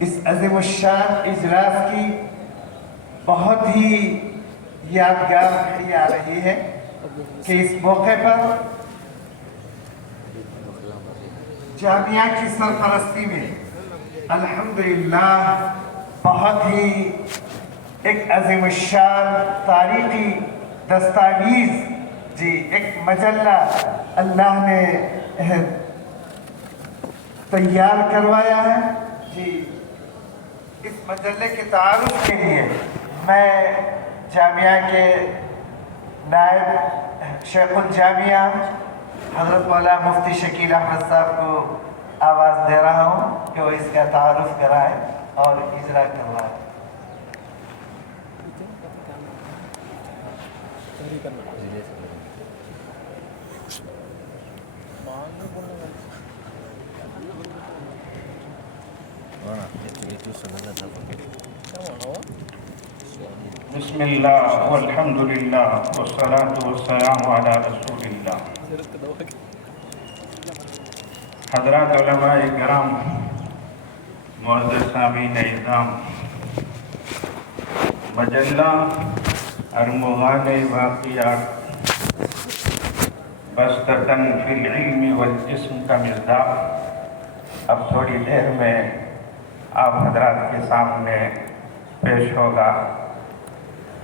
اس عظیم الشان اجلاس کی بہت ہی یادگار گھڑی آ رہی ہے کہ اس موقع پر جامعہ کی سرپرستی میں الحمدللہ بہت ہی ایک عظیم الشان تاریخی دستاویز جی ایک مجلہ اللہ نے تیار کروایا ہے جی۔ اس مجلے کے تعارف کے لیے میں جامعہ کے نائب شیخ الجامعہ حضرت مولانا مفتی شکیل احمد صاحب کو آواز دے رہا ہوں کہ وہ اس کا تعارف کرائے اور اجرا کروائے۔ بسم اللہ والحمد للہ والصلاة والسلام علی رسول اللہ۔ حضرات علماء کرام، معزز سامعین اعظام، مجلہ ارمغان واقعات بسطتاً فی العلم والجسم کا مصداق اب تھوڑی دیر میں آپ حضرات کے سامنے پیش ہوگا۔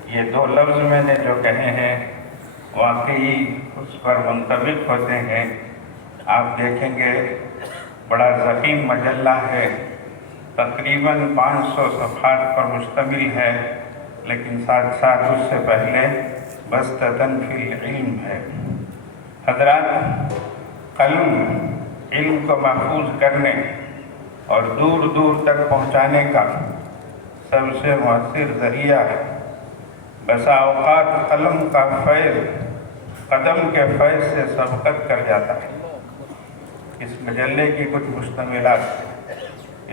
یہ دو لفظ میں نے جو کہے ہیں واقعی اس پر منطبق ہوتے ہیں۔ آپ دیکھیں گے بڑا ضخیم مجلہ ہے، تقریباً 500 صفحات پر مشتمل ہے، لیکن ساتھ ساتھ اس سے پہلے بسطتاً فی العلم ہے۔ حضرات، قلم علم کو محفوظ کرنے اور دور دور تک پہنچانے کا سب سے مؤثر ذریعہ ہے۔ بسا اوقات قلم کا فیض قدم کے فیض سے سبقت کر جاتا ہے۔ اس مجلے کی کچھ مشتملات،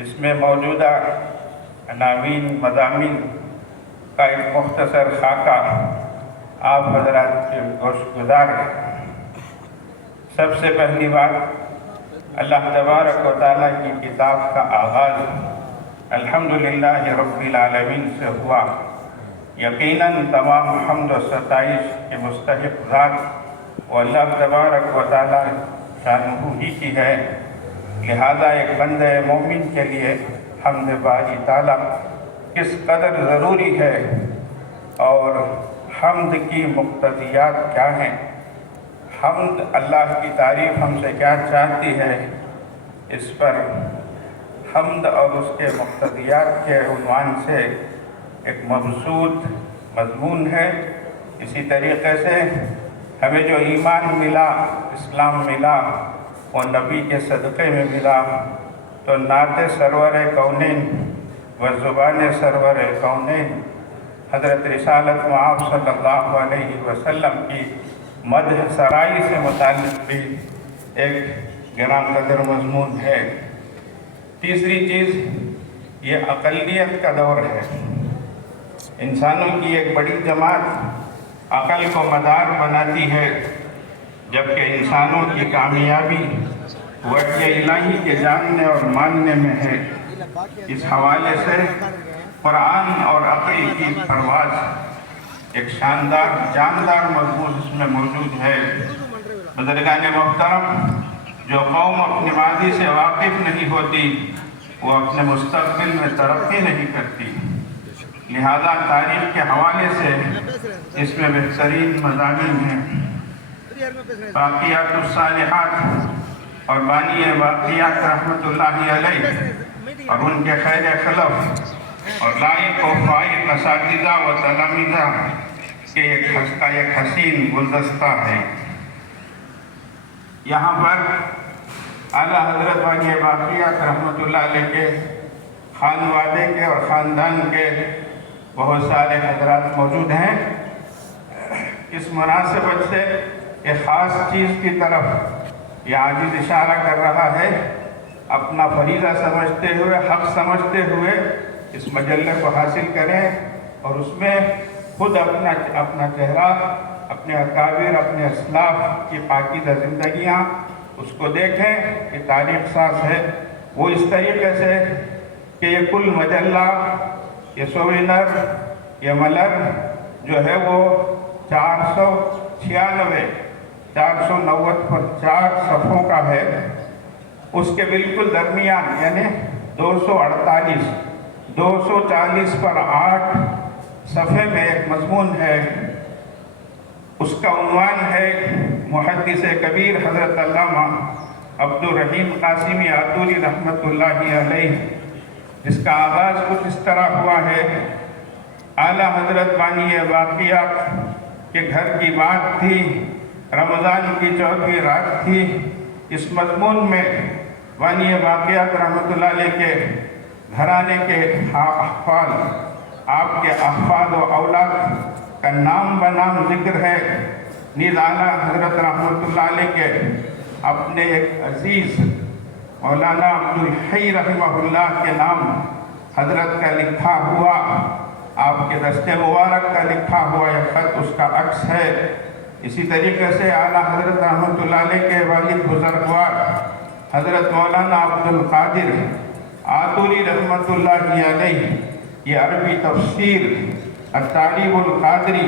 اس میں موجودہ عناوین مضامین کا ایک مختصر خاکہ آپ حضرات کے گوشگزار ہے۔ سب سے پہلی بات، اللہ تبارک و تعالیٰ کی کتاب کا آغاز الحمدللہ رب العالمین سے ہوا۔ یقیناً تمام حمد و ستائش کے مستحق ذات وہ اللہ تبارک و تعالیٰ شانہ ہی کی ہے، لہذا ایک بندہ مومن کے لیے حمد باری تعالیٰ کس قدر ضروری ہے اور حمد کی مقتضیات کیا ہیں، حمد اللہ کی تعریف ہم سے کیا چاہتی ہے، اس پر حمد اور اس کے مقتضیات کے عنوان سے ایک مبسوط مضمون ہے۔ اسی طریقے سے ہمیں جو ایمان ملا، اسلام ملا، وہ نبی کے صدقے میں ملا، تو نعت سرور کونین و زبان سرور کونین حضرت رسالت مآب صلی اللہ علیہ وسلم کی مدح سرائی سے متعلق بھی ایک گراں قدر مضمون ہے۔ تیسری چیز، یہ اقلیت کا دور ہے۔ انسانوں کی ایک بڑی جماعت عقل کو مدار بناتی ہے، جبکہ انسانوں کی کامیابی وحی الہی کے جاننے اور ماننے میں ہے۔ اس حوالے سے قرآن اور عقل کی پرواز ایک شاندار جاندار مضمون اس میں موجود ہے۔ بزرگان محترم، جو قوم اپنی ماضی سے واقف نہیں ہوتی وہ اپنے مستقبل میں ترقی نہیں کرتی، لہذا تاریخ کے حوالے سے اس میں بہترین مضامین ہیں۔ باقیات الصالحات اور بانی باقیات رحمت اللہ علیہ اور ان کے خیر خلف اور لائق و فائق اساتذہ و تلامذہ کے ایک حسین گلدستہ ہے۔ یہاں پر اعلیٰ حضرت بانی باقیات رحمت اللہ علیہ کے خانوادے کے اور خاندان کے بہت سارے حضرات موجود ہیں۔ اس مناسبت سے ایک خاص چیز کی طرف یہ عاجز اشارہ کر رہا ہے۔ اپنا فریضہ سمجھتے ہوئے، حق سمجھتے ہوئے اس مجلے کو حاصل کریں اور اس میں خود اپنا چہرہ، اپنے اکابر، اپنے اسلاف کی پاکیزہ زندگیاں اس کو دیکھیں کہ تاریخ ساز ہے۔ وہ اس طریقے سے کہ یہ کل مجلہ، یہ سوینر، یہ ملر جو ہے وہ 490 پر 4 صفحوں کا ہے۔ اس کے بالکل درمیان یعنی 240 پر 8 صفحے میں ایک مضمون ہے، اس کا عنوان ہے محدث کبیر حضرت علامہ عبدالرحیم قاسمی آتوری رحمۃ اللہ علیہ، جس کا آغاز کچھ اس طرح ہوا ہے: اعلیٰ حضرت بانی باقیات کے گھر کی بات تھی، رمضان کی 14ویں رات تھی۔ اس مضمون میں بانی باقیات رحمۃ اللہ علیہ کے گھرانے کے احوال، آپ کے احفاد و اولاد کا نام بنام ذکر ہے۔ نیز اعلیٰ حضرت رحمۃ اللہ علیہ کے اپنے ایک عزیز مولانا عبدالحی رحمہ اللہ کے نام حضرت کا لکھا ہوا، آپ کے دست مبارک کا لکھا ہوا ایک خط اس کا عکس ہے۔ اسی طریقے سے اعلیٰ حضرت رحمۃ اللہ علیہ کے والد بزرگوار حضرت مولانا عبدالقادر آتوری رحمۃ اللہ علیہ، یہ عربی تفسیر التعریب القادری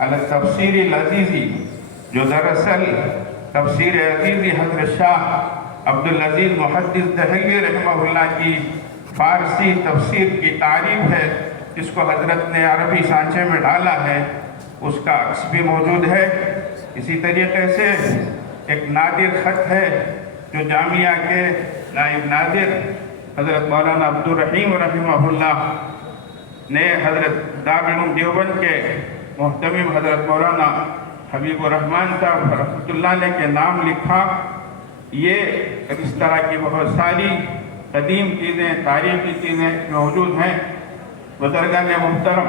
علی التفسیر العزیزی، جو دراصل تفسیر عزیزی حضرت شاہ عبدالعزیز محدث دہلوی رحمہ اللہ کی فارسی تفسیر کی تعریف ہے، جس کو حضرت نے عربی سانچے میں ڈالا ہے، اس کا عکس بھی موجود ہے۔ اسی طریقے سے ایک نادر خط ہے جو جامعہ کے نائب نادر حضرت مولانا عبدالرحیم رحمہ اللہ نے حضرت دارالعلوم دیوبند کے محتمم حضرت مولانا حبیب الرحمن صاحب رحمۃ اللہ علیہ کے نام لکھا۔ یہ اس طرح کی بہت ساری قدیم چیزیں، تاریخی چیزیں موجود ہیں۔ بزرگان محترم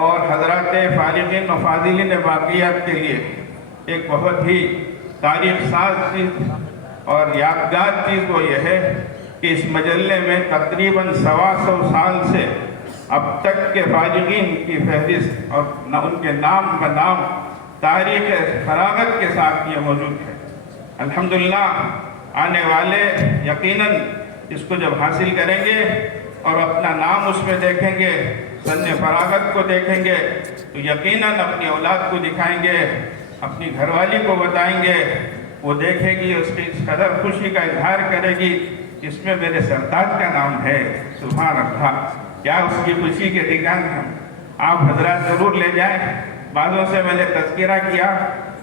اور حضرات فارغین و فاضلین باقیات کے لیے ایک بہت ہی تاریخ ساز چیز اور یادگار چیز وہ یہ ہے کہ اس مجلے میں تقریباً 125 سال سے اب تک کے فارغین کی فہرست اور ان کے نام بنام تاریخ فراغت کے ساتھ یہ موجود ہے۔ الحمدللہ آنے والے یقیناً اس کو جب حاصل کریں گے اور اپنا نام اس میں دیکھیں گے، سن فراغت کو دیکھیں گے، تو یقیناً اپنی اولاد کو دکھائیں گے، اپنی گھر والی کو بتائیں گے، وہ دیکھے گی، اس کی اس قدر خوشی کا اظہار کرے گی، اس میں میرے سرتاج کا نام ہے۔ سبحان اللہ، کیا اس کی خوشی کے ٹھکان ہیں۔ آپ حضرات ضرور لے جائیں۔ بعضوں سے میں نے تذکرہ کیا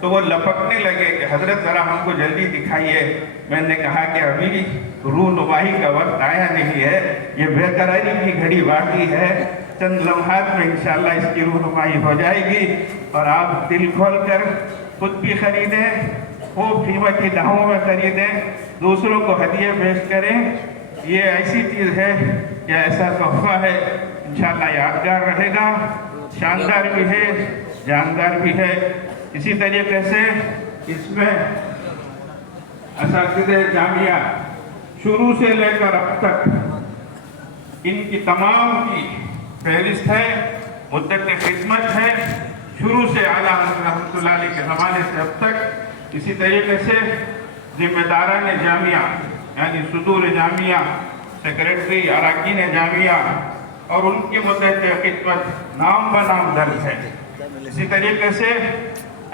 تو وہ لپکنے لگے کہ حضرت ذرا ہم کو جلدی دکھائیے۔ میں نے کہا کہ ابھی رونمائی کا وقت آیا نہیں ہے، یہ بے قراری کی گھڑی باقی ہے، چند لمحات میں انشاءاللہ اس کی رونمائی ہو جائے گی، اور آپ دل کھول کر خود بھی خریدیں، خوب قیمتی داموں میں خریدیں، دوسروں کو ہدیے پیش کریں۔ یہ ایسی چیز ہے کہ ایسا تحفہ ہے، انشاءاللہ یادگار رہے گا، شاندار بھی ہے، جاندار بھی ہے۔ اسی طریقے سے اس میں اساتذہ جامعہ شروع سے لے کر اب تک ان کی تمام کی فہرست ہے، مدت خدمت ہے، شروع سے اعلیٰ رحمۃ اللہ علیہ کے زمانے سے اب تک۔ اسی طریقے سے ذمہ داران جامعہ یعنی صدور جامعہ، سیکریٹری، اراکین جامعہ اور ان کی مدت خدمت نام بنام درج ہے۔ اسی طریقے سے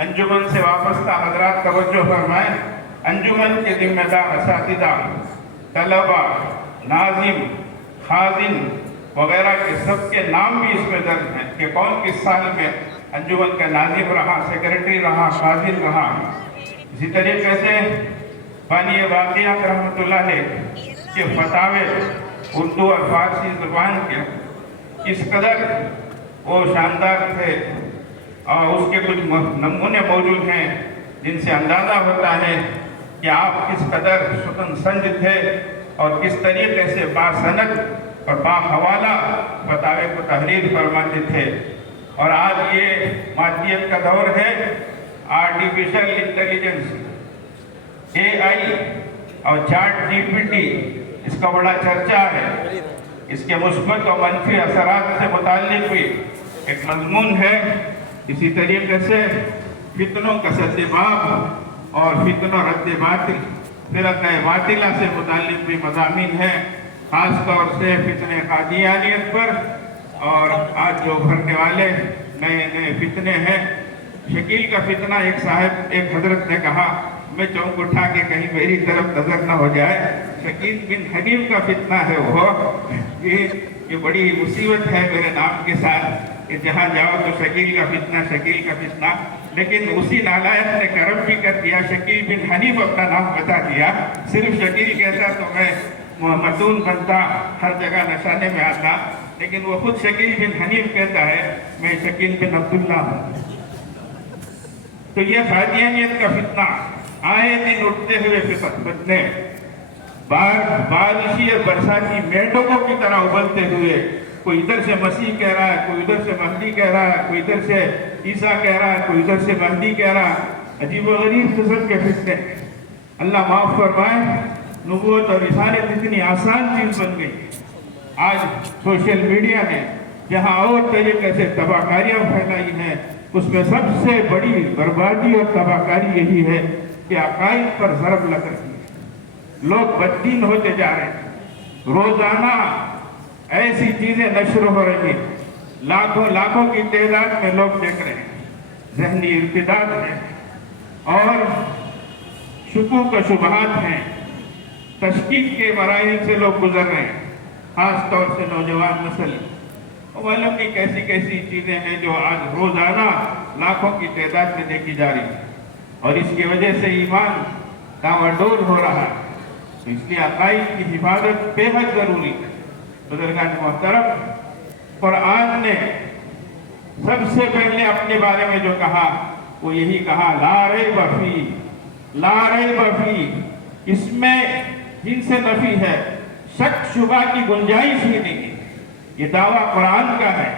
انجمن سے وابستہ حضرات توجہ فرمائیں، انجمن کے ذمہ دار اساتذہ، طلبہ، ناظم، خازن وغیرہ کے سب کے نام بھی اس میں درج ہیں کہ کون کس سال میں انجمن کا ناظم رہا، سیکریٹری رہا، خازن رہا۔ اسی طریقے سے بانی باقیات رحمۃ اللہ علیہ کے فتاوے اردو اور فارسی زبان کے اس قدر وہ شاندار تھے، اور اس کے کچھ نمونے موجود ہیں جن سے اندازہ ہوتا ہے کہ آپ کس قدر سخن سنج تھے اور کس طریقے سے باسند اور باحوالہ فتاوے کو تحریر فرماتے تھے۔ اور آج یہ مادیت کا دور ہے، آرٹیفیشل انٹیلیجنس، AI اور چیٹ GPT، اس کا بڑا چرچا ہے۔ اس کے مثبت اور منفی اثرات سے متعلق بھی ایک مضمون ہے۔ اسی طریقے سے فتنوں کا سد باب اور فتن و رد باطل، فرقہ باطلہ سے متعلق بھی مضامین ہیں۔ خاص طور سے فتنے قادیانیت پر، اور آج جو ابھرنے والے نئے نئے فتنے ہیں۔ شکیل کا فتنہ، ایک حضرت نے کہا، میں چونک اٹھا کہ کہیں میری طرف نظر نہ ہو جائے، شکیل بن حنیف کا فتنہ ہے وہ، یہ بڑی مصیبت ہے میرے نام کے ساتھ کہ جہاں جاؤ تو شکیل کا فتنہ، شکیل کا فتنہ۔ لیکن اسی نالائق نے کرم بھی کر دیا، شکیل بن حنیف اپنا نام بتا دیا، صرف شکیل کہتا تو میں محمدون بنتا، ہر جگہ نشانے میں آتا، لیکن وہ خود شکیل بن حنیف کہتا ہے میں شکیل بن عبداللہ ہوں۔ تو یہ قادیانیت کا فتنہ آئے دن اٹھتے ہوئے فتنے، بارشی اور برساتی مینڈکوں کی طرح ابلتے ہوئے، کوئی ادھر سے مسیح کہہ رہا ہے، کوئی ادھر سے مہدی کہہ رہا ہے، کوئی ادھر سے عیسیٰ کہہ رہا ہے، کوئی ادھر سے مہدی کہہ رہا ہے، عجیب و غریب قسم کے فتنے۔ اللہ معاف فرمائے، نبوت اور رسالت اتنی آسان چیز بن گئی، آج سوشل میڈیا نے جہاں اور طریقے سے تباہ کاریاں پھیلائی ہیں، اس میں سب سے بڑی بربادی اور تباہ کاری یہی ہے کہ عقائد پر ضرب لگ رہی ہے، لوگ بددین ہوتے جا رہے ہیں، روزانہ ایسی چیزیں نشر ہو رہی ہیں، لاکھوں کی تعداد میں لوگ دیکھ رہے ہیں، ذہنی ارتداد ہے اور شکوک و شبہات ہیں، تشکیک کے مراحل سے لوگ گزر رہے ہیں، خاص طور سے نوجوان نسل۔ معلوم نہیں کیسی کیسی چیزیں ہیں جو آج روزانہ لاکھوں کی تعداد میں دیکھی جا رہی ہیں، اور اس کی وجہ سے ایمان ڈاواڈول ہو رہا ہے۔ تو اس لیے عقائد کی حفاظت بے حد ضروری ہے۔ بزرگان محترم، قرآن نے سب سے پہلے اپنے بارے میں جو کہا وہ یہی کہا، لا ریب فیہ، لا ریب فیہ، اس میں جنس نفی ہے، شک شبہ کی گنجائش ہی نہیں ہے، یہ دعویٰ قرآن کا ہے۔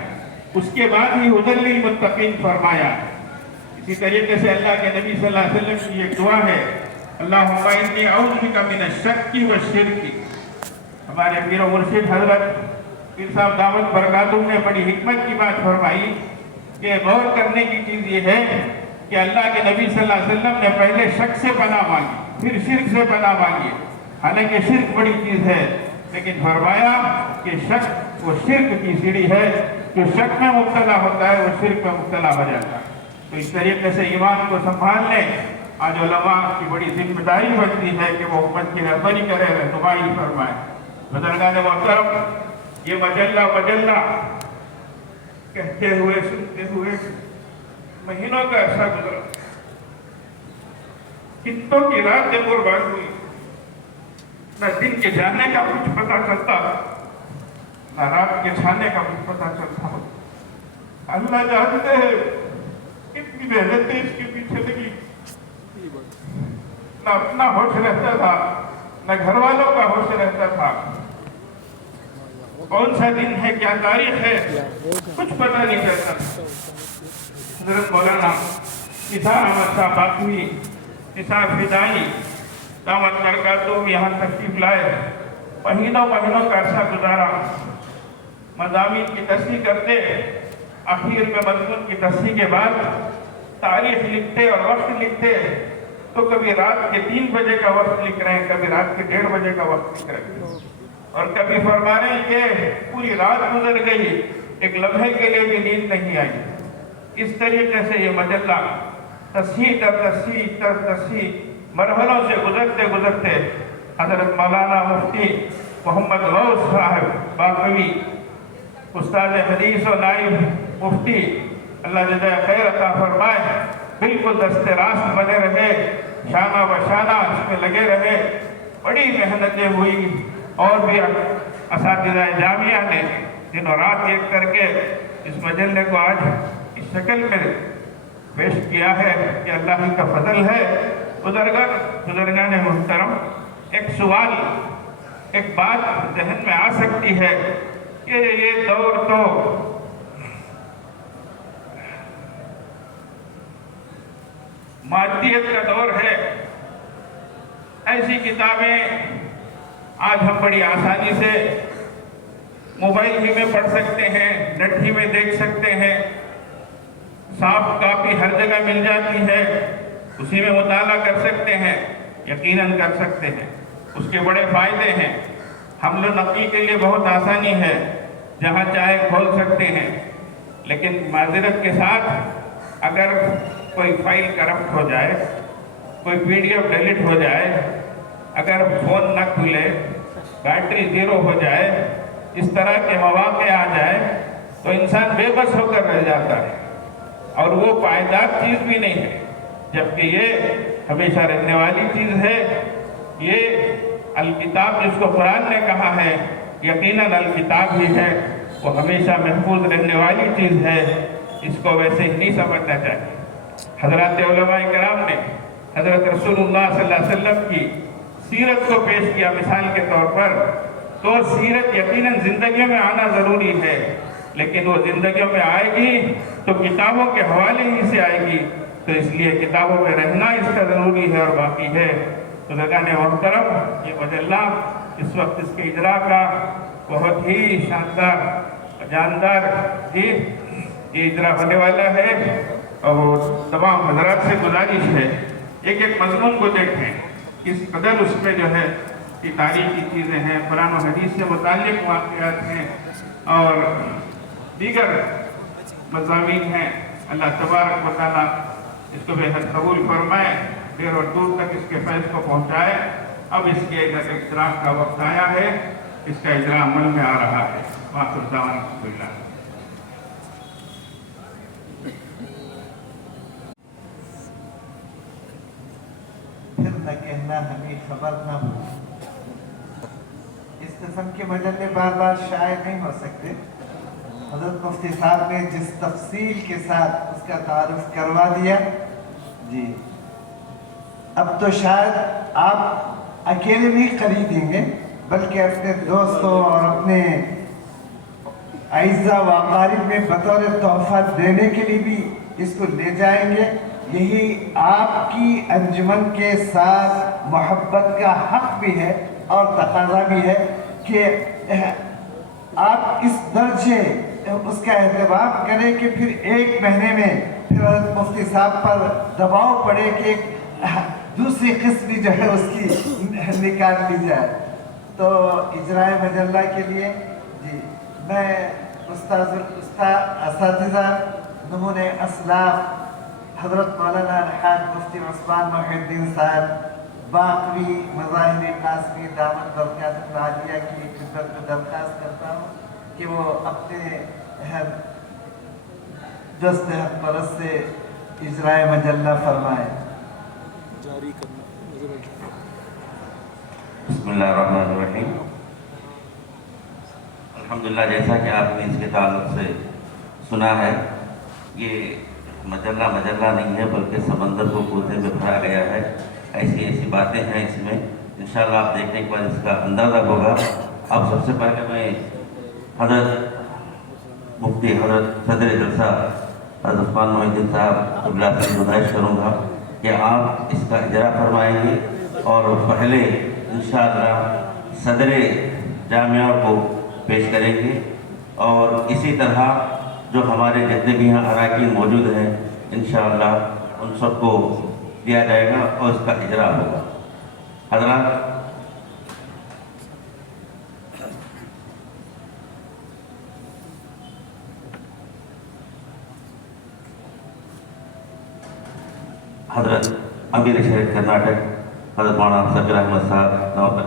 اس کے بعد ہی ھدی للمتقین فرمایا۔ اسی طریقے سے اللہ کے نبی صلی اللہ علیہ وسلم کی ایک دعا ہے، اللہم انی اعوذ بک من الشک والشرک۔ ہمارے پیر و مرشد حضرت پیر صاحب دامت برکاتہم نے بڑی حکمت کی بات فرمائی کہ غور کرنے کی چیز یہ ہے کہ اللہ کے نبی صلی اللہ علیہ وسلم نے پہلے شک سے پناہ مانگی، پھر شرک سے پناہ مانگی، حالانکہ شرک بڑی چیز ہے، لیکن فرمایا کہ شک وہ شرک کی سیڑھی ہے، جو شک میں مبتلا ہوتا ہے وہ شرک میں مبتلا ہو جاتا ہے۔ تو اس طریقے سے ایمان کو سنبھال لیں۔ آج علماء کی بڑی ذمہ داری بنتی ہے کہ وہ امت کی رہبری کرے، رہنمائی فرمائے۔ بزرگان محترم، یہ مجلہ کہتے ہوئے سنتے ہوئے مہینوں کا عرصہ گزرا، کتوں کی رات قربان ہوئی، نہ دن کے جانے کا کچھ پتہ چلتا، نہ رات کے چھانے کا کچھ پتہ چلتا۔ اللہ جانتے ہیں کتنی محنتیں اس کے پیچھے لگی، نہ اپنا ہوش رہتا تھا، نہ گھر والوں کا ہوش رہتا تھا، کون سا دن ہے، کیا تاریخ ہے، کچھ پتہ نہیں چلتا۔ حضرت مولانا نثار احمد صاحب باقوی، نثار فدائی دامت برکاتہم یہاں تشریف لائے، مہینوں کا عرصہ گزارا، مضامین کی تصحیح کرتے، آخر میں مضمون کی تصحیح کے بعد تاریخ لکھتے اور وقت لکھتے، تو کبھی رات کے 3 بجے کا وقت لکھ رہے ہیں، کبھی رات کے 1:30 بجے کا وقت لکھ رہے ہیں، اور کبھی فرما رہے ہیں کہ پوری رات گزر گئی، ایک لمحے کے لیے بھی نیند نہیں آئی۔ اس طریقے سے یہ مجلہ تصحیح در تصحیح در تصحیح مرحلوں سے گزرتے حضرت مولانا مفتی محمد غوث صاحب باقوی، استاد حدیث و نائب مفتی، اللہ جزائے خیر عطا فرمائے، بالکل دست راست بنے رہے، شانہ بشانہ اس میں لگے رہے، بڑی محنتیں ہوئی، اور بھی اساتذہ جامعہ نے دن و رات ایک کر کے اس مجلے کو آج اس شکل میں پیش کیا ہے کہ اللہ ہی کا فضل ہے۔ بزرگان محترم، ایک سوال، ایک بات ذہن میں آ سکتی ہے کہ یہ دور تو مادیت کا دور ہے، ایسی کتابیں آج ہم بڑی آسانی سے موبائل ہی میں پڑھ سکتے ہیں، نیٹ ہی میں دیکھ سکتے ہیں، سافٹ کاپی ہر جگہ مل جاتی ہے، اسی میں مطالعہ کر سکتے ہیں، یقیناً کر سکتے ہیں، اس کے بڑے فائدے ہیں۔ حمل و نقل کے لیے بہت آسانی ہے، جہاں چاہے کھول سکتے ہیں، لیکن معذرت کے ساتھ اگر کوئی فائل کرپٹ ہو جائے، کوئی پی ڈی ایف ڈیلیٹ ہو جائے، اگر فون نہ کھلے، بیٹری زیرو ہو جائے، اس طرح کے مواقع آ جائے تو انسان بے بس ہو کر رہ جاتا ہے، اور وہ پائیدار چیز بھی نہیں ہے، جبکہ یہ ہمیشہ رہنے والی چیز ہے۔ یہ الکتاب جس کو قرآن نے کہا ہے، یقیناً الکتاب ہی ہے، وہ ہمیشہ محفوظ رہنے والی چیز ہے، اس کو ویسے ہی نہیں سمجھنا چاہیے۔ حضرات علماء کرام نے حضرت رسول اللہ صلی اللہ علیہ وسلم کی سیرت کو پیش کیا مثال کے طور پر، تو سیرت یقیناً زندگیوں میں آنا ضروری ہے، لیکن وہ زندگیوں میں آئے گی تو کتابوں کے حوالے ہی سے آئے گی، تو اس لیے کتابوں میں رہنا اس کا ضروری ہے اور باقی ہے۔ تو بزرگان محترم، یہ مجلہ اس وقت اس کے اجرا کا بہت ہی شاندار جاندار یہ اجرا ہونے والا ہے، اور تمام حضرات سے گزارش ہے ایک ایک مضمون کو دیکھیں، کس قدر اس میں جو ہے یہ تاریخی چیزیں ہیں، قرآن و حدیث سے متعلق واقعات ہیں اور دیگر مضامین ہیں۔ اللہ تبارک و تعالیٰ اس کو بے حد قبول فرمائے، دیر اور دور تک اس کے فیض کو پہنچائے۔ اب اس کے اجرا کا وقت آیا ہے، اس کا اجرا عمل میں آ رہا ہے۔ وآخر دعوانا الحمدللہ۔ پھر نہ کہنا ہمیں خبر نہ ہو۔ اس قسم کے مجلے بار بار شائع نہیں ہو سکتے۔ حضرت مفتی صاحب نے جس تفصیل کے ساتھ اس کا تعارف کروا دیا، جی اب تو شاید آپ اکیلے نہیں خریدیں گے، بلکہ اپنے دوستوں اور اپنے اعزاء و اقارب میں بطور تحفہ دینے کے لیے بھی اس کو لے جائیں گے۔ یہی آپ کی انجمن کے ساتھ محبت کا حق بھی ہے اور تقاضا بھی ہے کہ آپ اس درجے اس کا اہتمام کریں کہ پھر ایک مہینے میں پھر حضرت مفتی صاحب پر دباؤ پڑے کہ دوسری قسط بھی جو ہے اس کی نکال لی جائے۔ تو اجرائے مجلہ کے لیے جی میں اساتذہ نمونِ اسلاف حضرت مولانا الحاج مفتی عثمان محی الدین صاحب باقوی مظاہر قاسمی دامت برکاتہ العالیہ کی خدمت میں درخواست کرتا ہوں کہ وہ اپنے دست حق پرست سے اجرائے مجلہ فرمائے۔ بسم اللہ الرحمن الرحیم۔ الحمدللہ، جیسا کہ آپ نے اس کے تعلق سے سنا ہے، یہ مجلہ نہیں ہے بلکہ سمندر کو کوزے میں بھرا گیا ہے۔ ایسی باتیں ہیں اس میں، انشاءاللہ آپ دیکھنے کے بعد اس کا اندازہ ہوگا۔ اب سب سے پہلے میں حضرت مفتی حضرت صدر جلسہ حضرت عثمان محی الدین صاحب قبلہ سے گزارش کروں گا کہ آپ اس کا اجرا فرمائیں گے، اور پہلے انشاءاللہ صدر جامعہ کو پیش کریں گے، اور اسی طرح جو ہمارے جتنے بھی یہاں اراکین موجود ہیں انشاءاللہ ان سب کو دیا جائے گا اور اس کا اجرا ہوگا۔ حضرات، حضرت امیر شریف کرناٹک حضرت مولانا سکر احمد صاحب نوتر